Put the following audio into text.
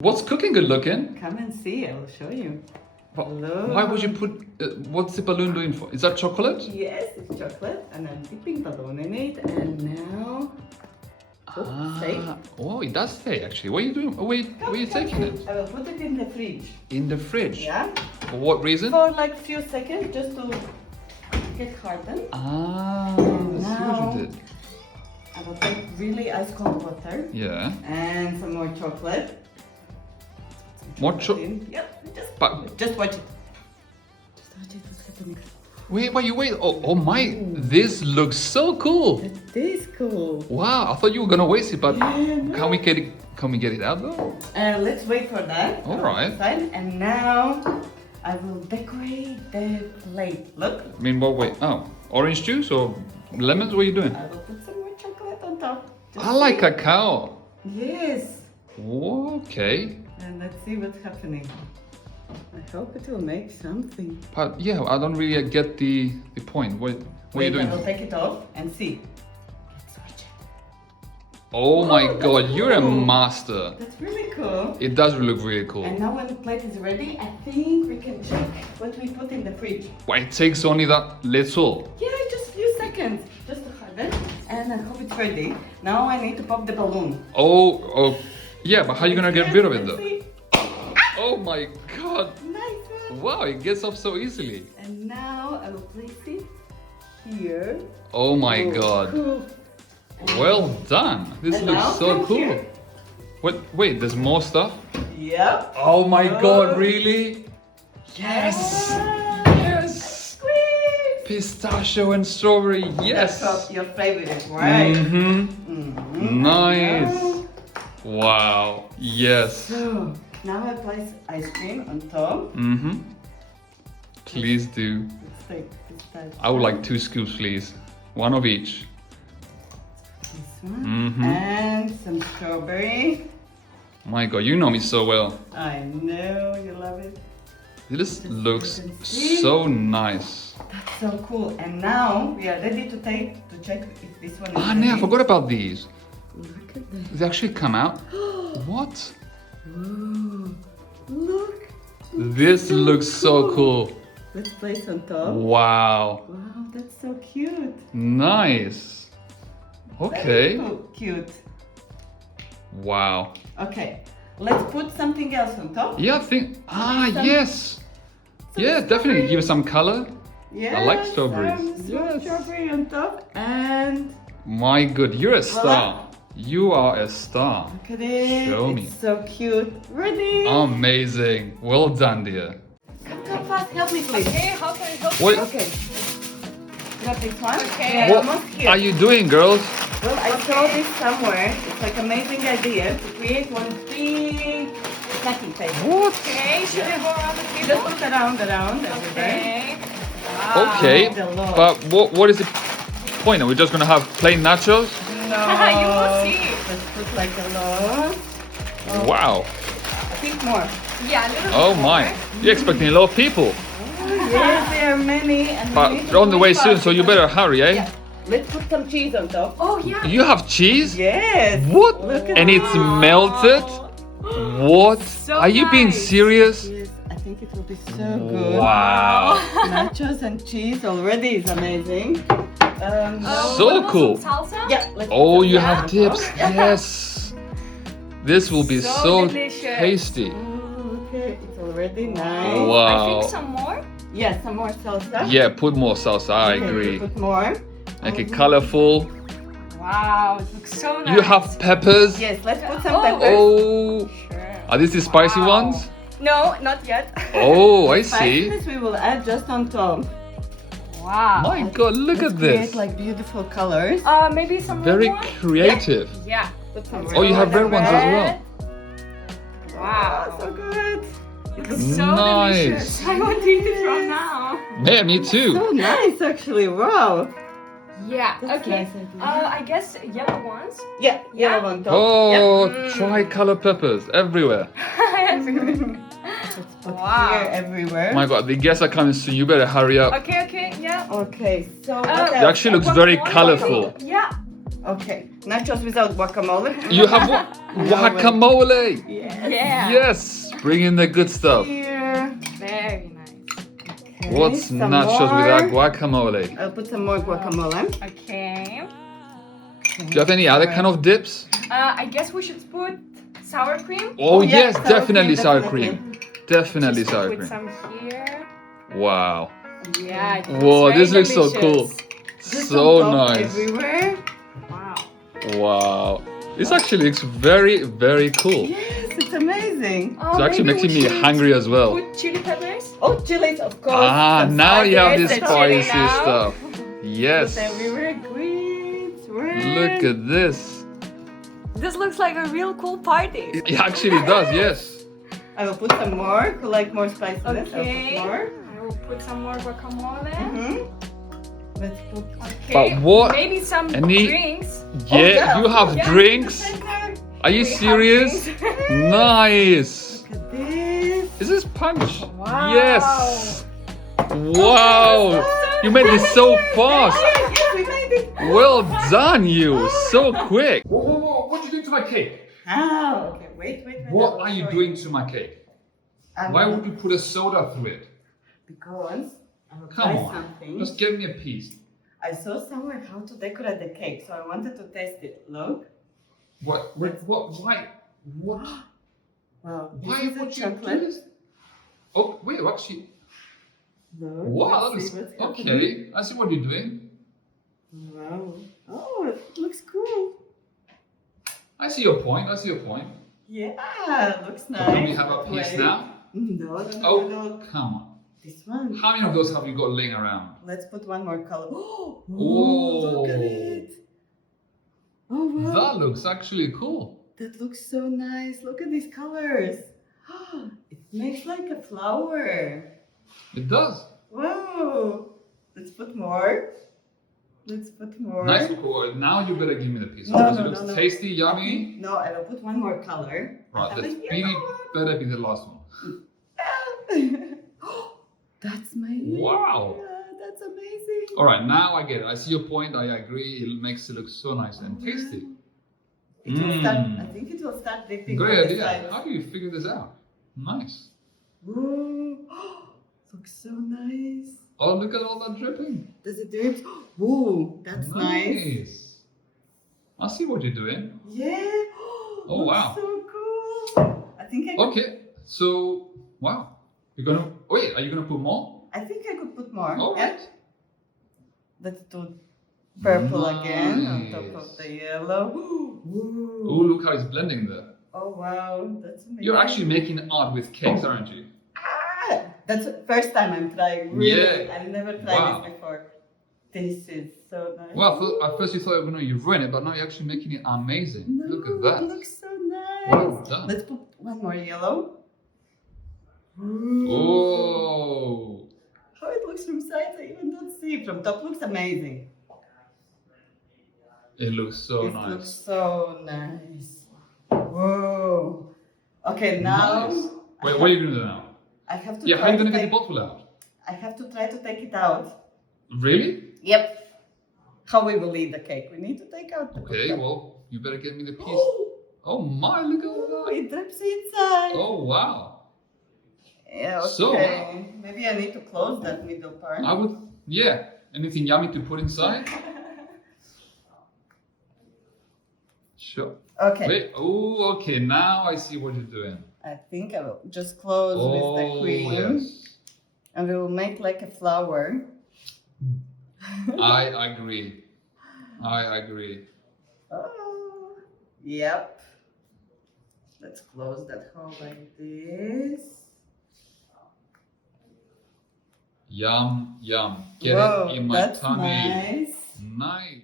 What's cooking good looking? Come and see, I'll show you. Why would you put, what's the balloon doing for? Is that chocolate? Yes, it's chocolate, and I'm dipping balloon in it, and now... Stay. Oh, it does stay actually. What are you doing? Where are you taking it? I will put it in the fridge. In the fridge? Yeah. For what reason? For like few seconds, just to get hardened. Ah, I see what you did. I will take really ice cold water. Yeah. And some more chocolate. More chocolate? Yep, But just watch it. Just watch it, what's happening. Wait. Oh my, this looks so cool. It is cool. Wow, I thought you were gonna waste it, but No. can we get it out though? Let's wait for that. All right. And now I will decorate the plate. Look. I mean, wait. Oh, orange juice or lemons? What are you doing? I will put some more chocolate on top. Just I like see. cacao. Yes. Okay. And let's see what's happening. I hope it will make something. But yeah, I don't really get the point. What are you doing? I will take it off and see. Let's watch it. Oh my that's god, you're a cool. master. That's really cool. It does look really cool. And now when the plate is ready, I think we can check what we put in the fridge. Why it takes only that little? Yeah, just a few seconds. Just to harden. And I hope it's ready. Now I need to pop the balloon. Oh, yeah, but how are you gonna get rid of it Let's though? see. Oh my god. Nice one. Wow, it gets off so easily. And now I will place it here. Oh my Oh, god. Cool. Well done. This And now looks so come cool. here. Wait, there's more stuff? Yep. Oh my Oh. god, really? Yes! Ah, Yes! Squeeze. Pistachio and strawberry, yes! That's your favorite, right? Mm-hmm. Nice! Wow, yes. So now I place ice cream on top. Mm-hmm. Please do. Let's take this side. I would like 2 scoops, please. One of each. This one. Mm-hmm. And some strawberry. My god, you know me so well. I know you love it. This looks you can see. so nice. That's so cool. And now we are ready to check if this one is Ah, no, I ready. forgot about these. Look at that. They actually come out. What? Ooh, look. This looks so cool. Let's place on top. Wow. Wow, that's so cute. Nice. Okay. Very cute. Wow. Okay, let's put something else on top. Yeah, I think. Ah, Some- yes. Yeah, definitely. Give it some color. Yeah, like strawberries. Some Yes. strawberry on top. And My good, you're a Voila. star. You are a star. look at it. Show me. It's so cute. Ready? Amazing. Well done, dear. Come fast. Help me, please. Okay, how can I help What Okay. Grab this one. Okay. We are What almost here. are you doing, girls? Well, I saw this somewhere. It's like amazing idea to create one big snacking table. What? Okay, should I go around the Just table? put around everywhere. Okay. Wow. Okay, the Lord. but what is the point? Are we just gonna have plain nachos? No. You will see. Let's put like a lot. Wow. I think more. Yeah, a little Oh bit my. more. You're expecting a lot of people. Yes, there are many. And we But need to they're on the do way it soon, fast so you because- better hurry, eh? Yeah. Let's put some cheese on top. Oh yeah. You have cheese? Yes. What? Look at And it's melted? What? So Are you being nice. serious? Yes, I think it will be so good. Wow. Nachos and cheese already is amazing. So what about cool. some salsa? Yeah. Let's Oh, put you some have on dips. top. Yes. This will be So so delicious. tasty. Oh, okay, it's already nice. Wow. I think some more. Yeah, some more salsa. Yeah, put more salsa. I Okay, agree. Put more. Make it colorful. Wow, it looks so nice. You have peppers. Yes, let's put some Oh. peppers. Oh. Sure. Are these the spicy Wow. ones? No, not yet. Oh, I see. Spices we will add just on top. Wow. My God, look Let's at create this. like beautiful colors. Maybe some Very red one? creative. Yeah. Put some Oh, you have red ones as well. Red. Wow. So good. It looks so Nice. delicious. I want to eat it right now. Yeah, me too. So nice, actually. Wow. Yeah. That's Okay. nice idea. I guess yellow ones. Yeah, Yeah? yellow on top. Oh, tri-color peppers everywhere. Let's put Wow. here everywhere. My God, the guests are coming soon. You better hurry up. Okay. Yeah. Okay, so Oh. what It else? actually looks One very more. colorful. Yeah. Okay, nachos without guacamole. You have guacamole. Yeah. Yes, bring in the good stuff. Here. Very nice. Okay, What's some nachos more. without guacamole? I'll put some more guacamole. Okay. Do you have any other kind of dips? I guess we should put sour cream. Oh, yeah, yes, sour definitely cream, sour definitely. cream. Definitely Just sour put cream. some here. Wow. Yeah. it looks Whoa, very this looks so cool. delicious. Just So on top nice. everywhere. Wow. Wow. This actually looks very, very cool. Yes, it's amazing. Oh, It's actually maybe making we me should hungry as well. Put chili peppers. Oh, chilies, of course. Ah, Some now you have spices this the chili spicy now. stuff. Yes. Put everywhere. Great. Look at this. This looks like a real cool party. It actually does, yes. I will put some more. Who like more spiciness? Okay. I'll put more. I will put some more guacamole. Let's put. Okay. But what- Maybe some any- drinks. Yeah, you have Yeah. drinks? Are you We have serious? drinks. Look Nice. at this. Is this punch? Wow. Yes. Wow. You made this so fast. Yes, we made it. Well done, you. So quick. Whoa. What are you doing to my cake? Oh, okay. Wait. What are you doing to my cake? I Why will- would you put a soda through it? Because I will Come try on. something. Just give me a piece. I saw somewhere how to decorate the cake, so I wanted to test it. Look. What? Why? What? Wow. Why This is a would you do chocolate. this? Oh, wait, actually. Look, Wow, let's that see is what's happening. okay. I see what you're doing. Wow. Oh, it looks cool. I see your point. Yeah, looks So nice. do we have a piece Wait. now? No. Oh, come on. This one. How many of those have you got laying around? Let's put one more color. Oh, Oh. look at it. Oh, wow. That looks actually cool. That looks so nice. Look at these colors. It makes like a flower. It does. Wow. Let's put more. Nice. Cool. Now you better give me the piece. No, because no, it looks no, no. tasty, yummy. No, I will put one more color. Right, I this think really yellow better be the last one. one. That's my Wow. Yeah, that's amazing. All right, now I get it. I see your point. I agree. It makes it look so nice and tasty. It will start, Mm. I think it will start dipping Great on the idea. sides. How do you figure this out? Nice. Ooh. Looks so nice. Oh, look at all that dripping. Does it drip? Ooh, that's nice. I see what you're doing. Yeah. Oh, looks wow. So cool. I think I could, Okay, so wow. You're gonna wait. Are you gonna put more? I think I could put more. All Yeah. right. Let's do purple again on top Nice. of the yellow. Ooh. Oh, look how it's blending there. Oh wow, that's amazing. You're actually making art with cakes, aren't you? That's the first time I'm trying. Really, Yeah. I never tried Wow. this before. This is so nice. Well, at first you thought you ruined it, but now you're actually making it amazing. No, Look at that. It looks so nice. Well done. Let's put one more yellow. Oh. How it looks from sides, I even don't see. From top looks amazing. It looks so It nice. looks so nice. Whoa. Okay, now Nice. Wait, what are you gonna do now? I have to Yeah, how try are you to gonna get take, the bottle out? I have to try to take it out. Really? Yep. How we will eat the cake. We need to take out the Okay, cup. well, you better get me the piece. Oh my, look at Oh, that. it drips inside. Oh wow. Yeah, okay. So, maybe I need to close that middle part. I would, yeah. Anything yummy to put inside? Sure. Okay. Wait, oh, okay, now I see what you're doing. I think I will just close with the Oh, cream. yes. And we will make like a flower. I agree. Oh, yep. Let's close that hole like this. Yum, yum. Get Whoa, it in my that's tummy. nice. Nice.